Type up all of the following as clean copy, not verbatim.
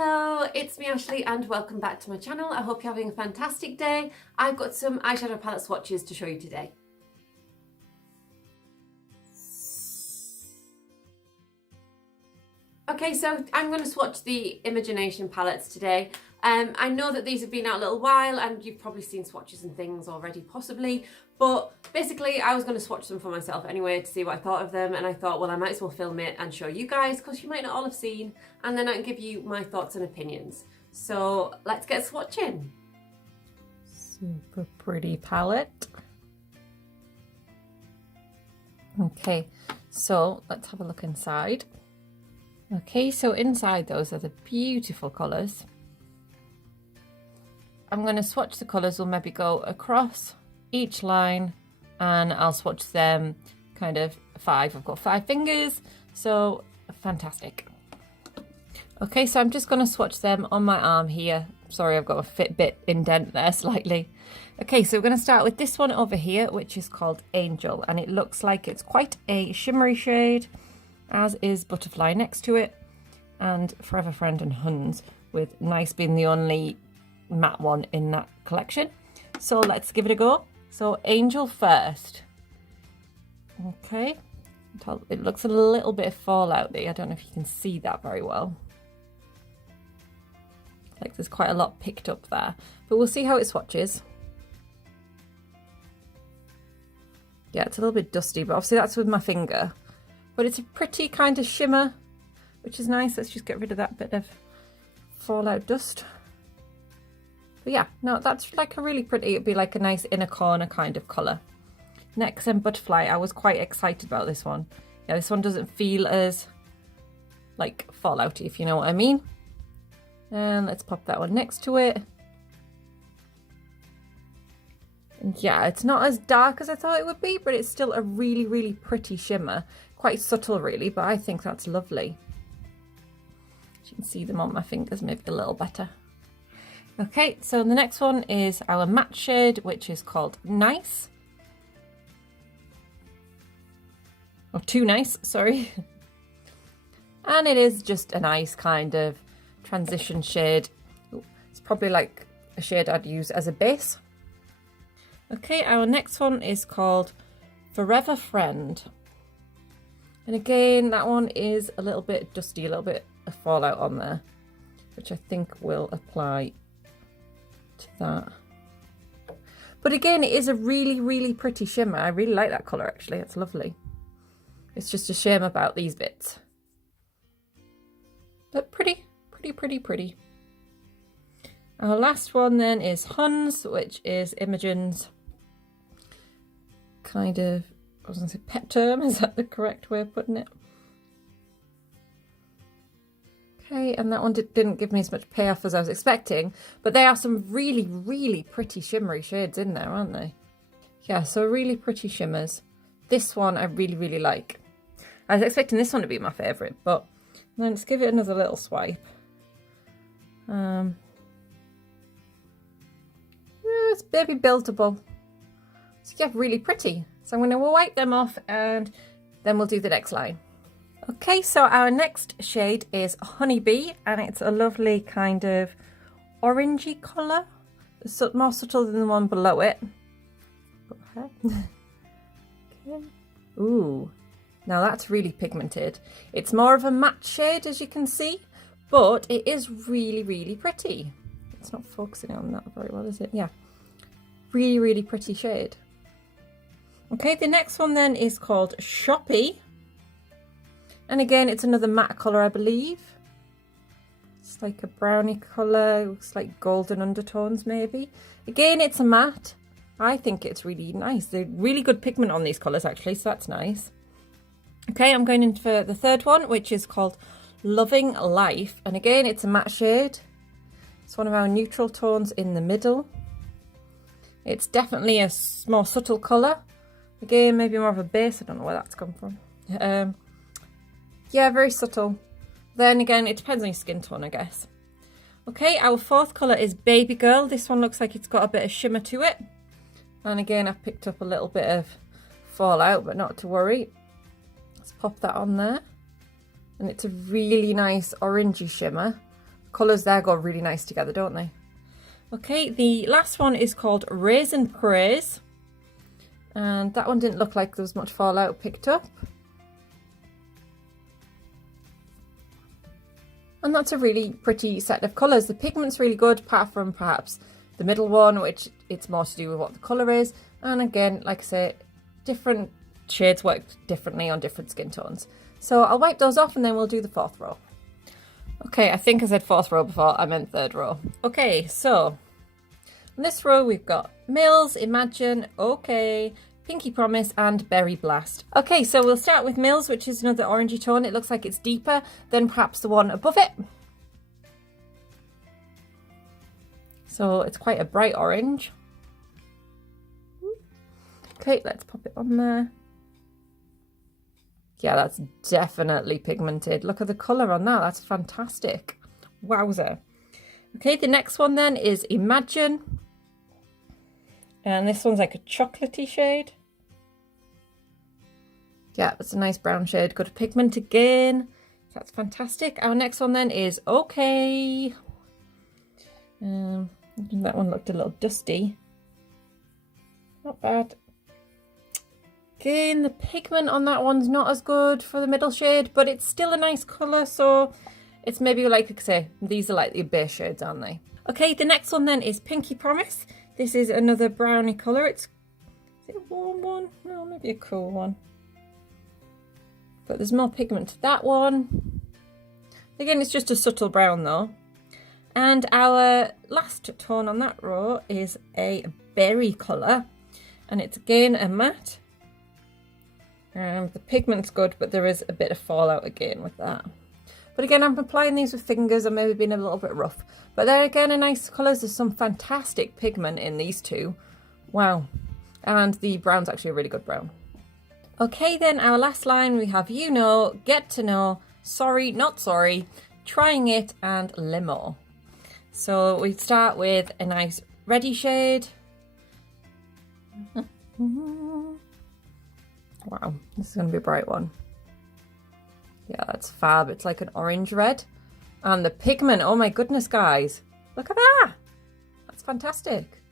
Hello, it's me Ashley and welcome back to my channel. I hope you're having a fantastic day. I've got some eyeshadow palette swatches to show you today. Okay, so I'm going to swatch the Imogenation palettes today. I know that these have been out a little while and you've probably seen swatches and things already possibly, but basically I was going to swatch them for myself anyway to see what I thought of them, and I thought, well, I might as well film it and show you guys because you might not all have seen, and then I can give you my thoughts and opinions. So let's get swatching. Super pretty palette. Okay, so let's have a look inside. Okay, so inside those are the beautiful colours. I'm going to swatch the colours. We'll maybe go across each line and I'll swatch them kind of 5. I've got 5 fingers, so fantastic. Okay, so I'm just going to swatch them on my arm here. Sorry, I've got a Fitbit indent there slightly. Okay, so we're going to start with this one over here, which is called Angel, and it looks like it's quite a shimmery shade, as is Butterfly next to it, and Forever Friend and Huns, with Nice being the only matte one in that collection. So let's give it a go. So Angel first. Okay, it looks a little bit of fallout there. I don't know if you can see that very well. Like there's quite a lot picked up there, but we'll see how it swatches. Yeah, it's a little bit dusty, but obviously that's with my finger. But it's a pretty kind of shimmer, which is nice. Let's just get rid of that bit of fallout dust. But yeah, no, that's like a really pretty, it'd be like a nice inner corner kind of colour. Next, then Butterfly. I was quite excited about this one. Yeah, this one doesn't feel as like fallouty, if you know what I mean. And let's pop that one next to it. And yeah, it's not as dark as I thought it would be, but it's still a really, really pretty shimmer. Quite subtle really, but I think that's lovely. You can see them on my fingers maybe a little better. Okay, so the next one is our matte shade, which is called Nice. Or Too Nice, sorry. And it is just a nice kind of transition shade. It's probably like a shade I'd use as a base. Okay, our next one is called Forever Friend. And again, that one is a little bit dusty, a little bit of fallout on there, which I think will apply to that. But again, it is a really, really pretty shimmer. I really like that colour actually, it's lovely. It's just a shame about these bits. But pretty, pretty, pretty, pretty. Our last one then is Huns, which is Imogen's kind of, I was going to say pet term, is that the correct way of putting it? Okay, and that one didn't give me as much payoff as I was expecting, but there are some really, really pretty shimmery shades in there, aren't they? Yeah, so really pretty shimmers. This one I really, really like. I was expecting this one to be my favourite, but then let's give it another little swipe. Yeah, it's baby buildable. So yeah, really pretty. So I'm going to wipe them off and then we'll do the next line. Okay, so our next shade is Honeybee, and it's a lovely kind of orangey colour. It's more subtle than the one below it. Okay. Ooh, now that's really pigmented. It's more of a matte shade, as you can see, but it is really, really pretty. It's not focusing on that very well, is it? Yeah. Really, really pretty shade. Okay, the next one then is called Shoppy. And again, it's another matte colour, I believe. It's like a brownie colour, looks like golden undertones maybe. Again, it's a matte. I think it's really nice. They're really good pigment on these colours actually, so that's nice. Okay, I'm going in for the third one, which is called Loving Life. And again, it's a matte shade. It's one of our neutral tones in the middle. It's definitely a more subtle colour. Again, maybe more of a base. I don't know where that's come from. Yeah, very subtle. Then again, it depends on your skin tone, I guess. Okay, our fourth colour is Baby Girl. This one looks like it's got a bit of shimmer to it. And again, I've picked up a little bit of fallout, but not to worry. Let's pop that on there. And it's a really nice orangey shimmer. colours there go really nice together, don't they? Okay, the last one is called Raisin Praise. And that one didn't look like there was much fallout picked up. And that's a really pretty set of colours. The pigment's really good, apart from perhaps the middle one, which it's more to do with what the colour is. And again, like I say, different shades work differently on different skin tones. So I'll wipe those off and then we'll do the fourth row. Okay, I think I said fourth row before, I meant third row. Okay, so in this row we've got Mills, Imagine, OK, Pinky Promise and Berry Blast. Okay, so we'll start with Mills, which is another orangey tone. It looks like it's deeper than perhaps the one above it. So it's quite a bright orange. Okay, let's pop it on there. Yeah, that's definitely pigmented. Look at the colour on that. That's fantastic. Wowzer. Okay, the next one then is Imagine. And this one's like a chocolatey shade. Yeah, it's a nice brown shade. Got a pigment again. That's fantastic. Our next one then is OK. That one looked a little dusty. Not bad. Again, the pigment on that one's not as good for the middle shade, but it's still a nice colour, so it's maybe like I say, these are like the base shades, aren't they? Okay, the next one then is Pinky Promise. This is another browny colour. Is it a warm one? No, maybe a cool one. But there's more pigment to that one. Again, it's just a subtle brown though. And our last tone on that row is a berry colour, and it's again a matte. The pigment's good, but there is a bit of fallout again with that. But again, I'm applying these with fingers and maybe being a little bit rough. But they're again a nice colours. There's some fantastic pigment in these two. Wow. And the brown's actually a really good brown. Okay, then our last line we have You Know, Get to Know, Sorry Not Sorry, Trying It and Limo. So we start with a nice reddy shade. Wow, this is going to be a bright one. Yeah, that's fab. It's like an orange red. And the pigment, oh my goodness, guys. Look at that. That's fantastic.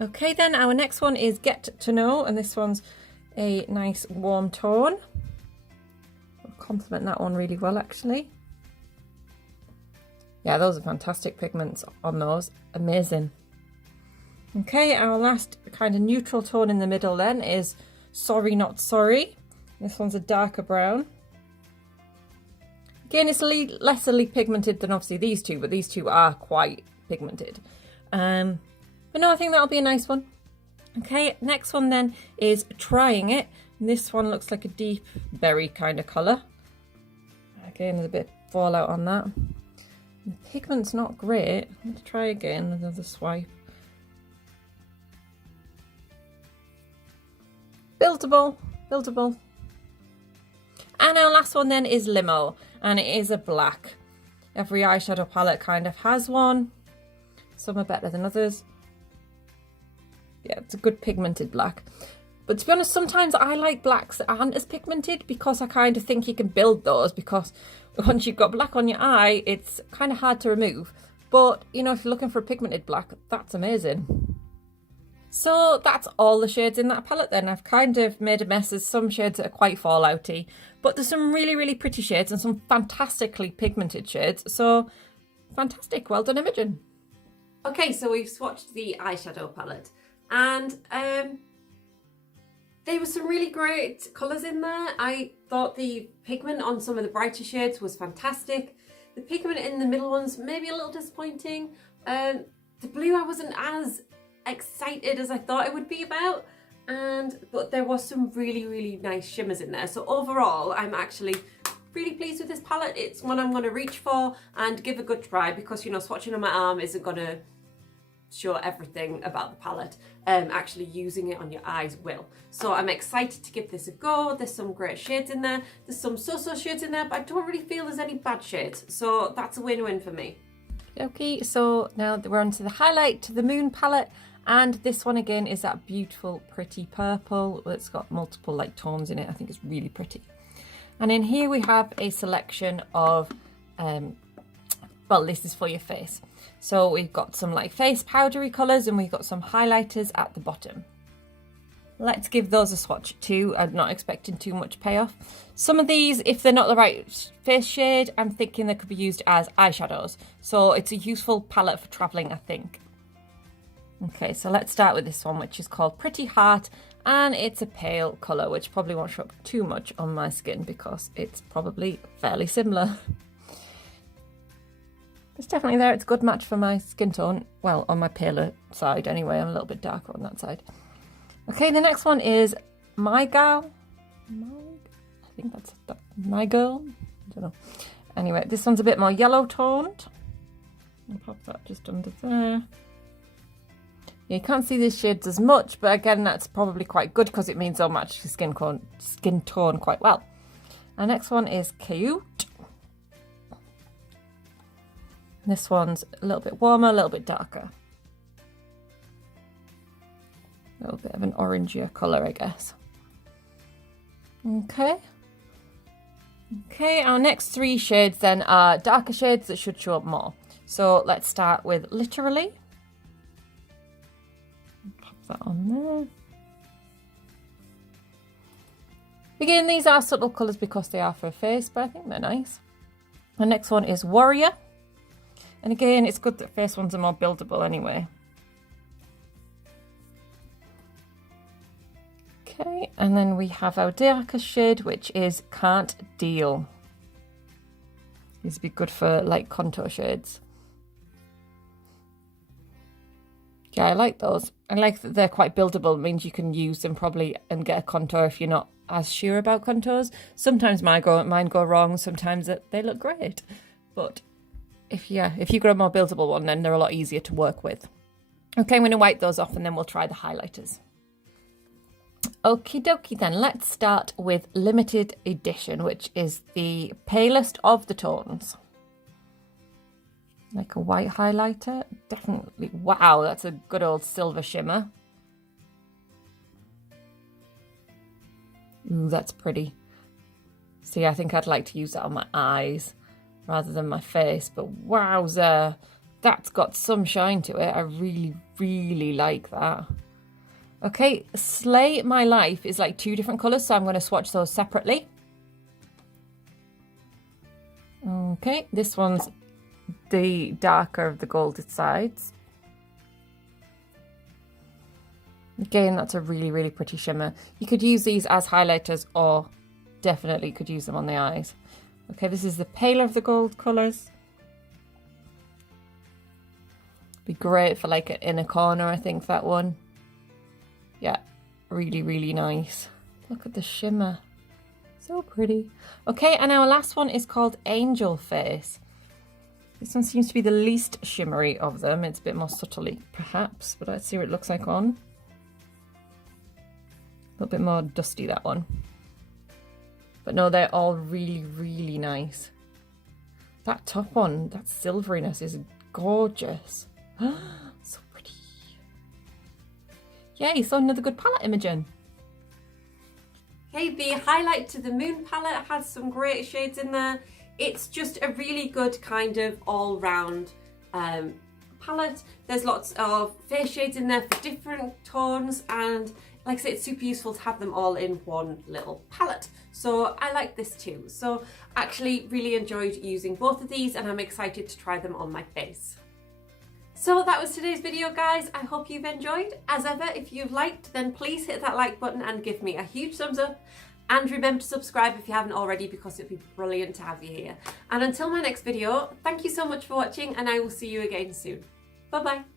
Okay, then our next one is Get to Know. And this one's a nice warm tone. I'll complement that one really well, actually. Yeah, those are fantastic pigments on those. Amazing. Okay, our last kind of neutral tone in the middle then is Sorry Not Sorry. This one's a darker brown. Again, it's lessly pigmented than obviously these two, but these two are quite pigmented. But no, I think that'll be a nice one. Okay, next one then is Trying It. And this one looks like a deep berry kind of colour. Again, there's a bit of fallout on that. The pigment's not great. Let's try again, another swipe. Buildable, buildable. And our last one then is Limo, and it is a black. Every eyeshadow palette kind of has one. Some are better than others. Yeah, it's a good pigmented black. But to be honest, sometimes I like blacks that aren't as pigmented because I kind of think you can build those, because once you've got black on your eye, it's kind of hard to remove. But, you know, if you're looking for a pigmented black, that's amazing. So that's all the shades in that palette then. I've kind of made a mess. There's some shades that are quite fallouty, but there's some really, really pretty shades and some fantastically pigmented shades. So fantastic. Well done, Imogen. Okay, so we've swatched the eyeshadow palette, and there were some really great colours in there. I thought the pigment on some of the brighter shades was fantastic. The pigment in the middle ones maybe a little disappointing. The blue I wasn't as excited as I thought it would be about, but there was some really, really nice shimmers in there. So overall, I'm actually really pleased with this palette. It's one I'm going to reach for and give a good try, because, you know, swatching on my arm isn't going to show everything about the palette. Actually using it on your eyes will. So I'm excited to give this a go. There's some great shades in there. There's some so-so shades in there, but I don't really feel there's any bad shades. So that's a win-win for me. Okay, so now we're on to the highlight, to the Moon palette. And this one again is that beautiful, pretty purple. It's got multiple like tones in it. I think it's really pretty. And in here we have a selection of well, this is for your face. So we've got some like face powdery colours and we've got some highlighters at the bottom. Let's give those a swatch too. I'm not expecting too much payoff. Some of these, if they're not the right face shade, I'm thinking they could be used as eyeshadows. So it's a useful palette for travelling, I think. Okay, so let's start with this one, which is called Pretty Heart, and it's a pale colour, which probably won't show up too much on my skin because it's probably fairly similar. It's definitely there. It's a good match for my skin tone. Well, on my paler side anyway. I'm a little bit darker on that side. Okay, the next one is My Girl. I think that's My Girl. I don't know. Anyway, this one's a bit more yellow toned. I'll pop that just under there. Yeah, you can't see these shades as much, but again, that's probably quite good because it means they'll match your skin tone quite well. Our next one is Cute. This one's a little bit warmer, a little bit darker. A little bit of an orangier colour, I guess. Okay. Okay, our next three shades then are darker shades that should show up more. So let's start with Literally. Pop that on there. Again, these are subtle colours because they are for a face, but I think they're nice. The next one is Warrior. And again, it's good that face ones are more buildable anyway. Okay, and then we have our darker shade, which is Can't Deal. These would be good for like contour shades. Yeah, I like those. I like that they're quite buildable. It means you can use them probably and get a contour if you're not as sure about contours. Sometimes mine go wrong, sometimes they look great. But if you've got a more buildable one, then they're a lot easier to work with. Okay, I'm going to wipe those off and then we'll try the highlighters. Okie dokie then, let's start with Limited Edition, which is the palest of the tones. Like a white highlighter, definitely. Wow, that's a good old silver shimmer. Ooh, that's pretty. See, I think I'd like to use that on my eyes rather than my face, but wowza, that's got some shine to it. I really, really like that. Okay, Slay My Life is like two different colours, so I'm going to swatch those separately. Okay, this one's the darker of the golded sides. Again, that's a really, really pretty shimmer. You could use these as highlighters or definitely could use them on the eyes. Okay, this is the paler of the gold colours. Be great for like an inner corner, I think, that one. Yeah, really, really nice. Look at the shimmer. So pretty. Okay, and our last one is called Angel Face. This one seems to be the least shimmery of them. It's a bit more subtly, perhaps, but let's see what it looks like on. A little bit more dusty, that one. But no, they're all really, really nice. That top one, that silveriness is gorgeous. So pretty. Yay, so another good palette, Imogen. Okay, the Highlight to the Moon palette has some great shades in there. It's just a really good kind of all-round palette. There's lots of face shades in there for different tones, and like I say, it's super useful to have them all in one little palette. So I like this too. So actually really enjoyed using both of these, and I'm excited to try them on my face. So that was today's video, guys. I hope you've enjoyed. As ever, if you've liked, then please hit that like button and give me a huge thumbs up. And remember to subscribe if you haven't already, because it'd be brilliant to have you here. And until my next video, thank you so much for watching, and I will see you again soon. Bye bye.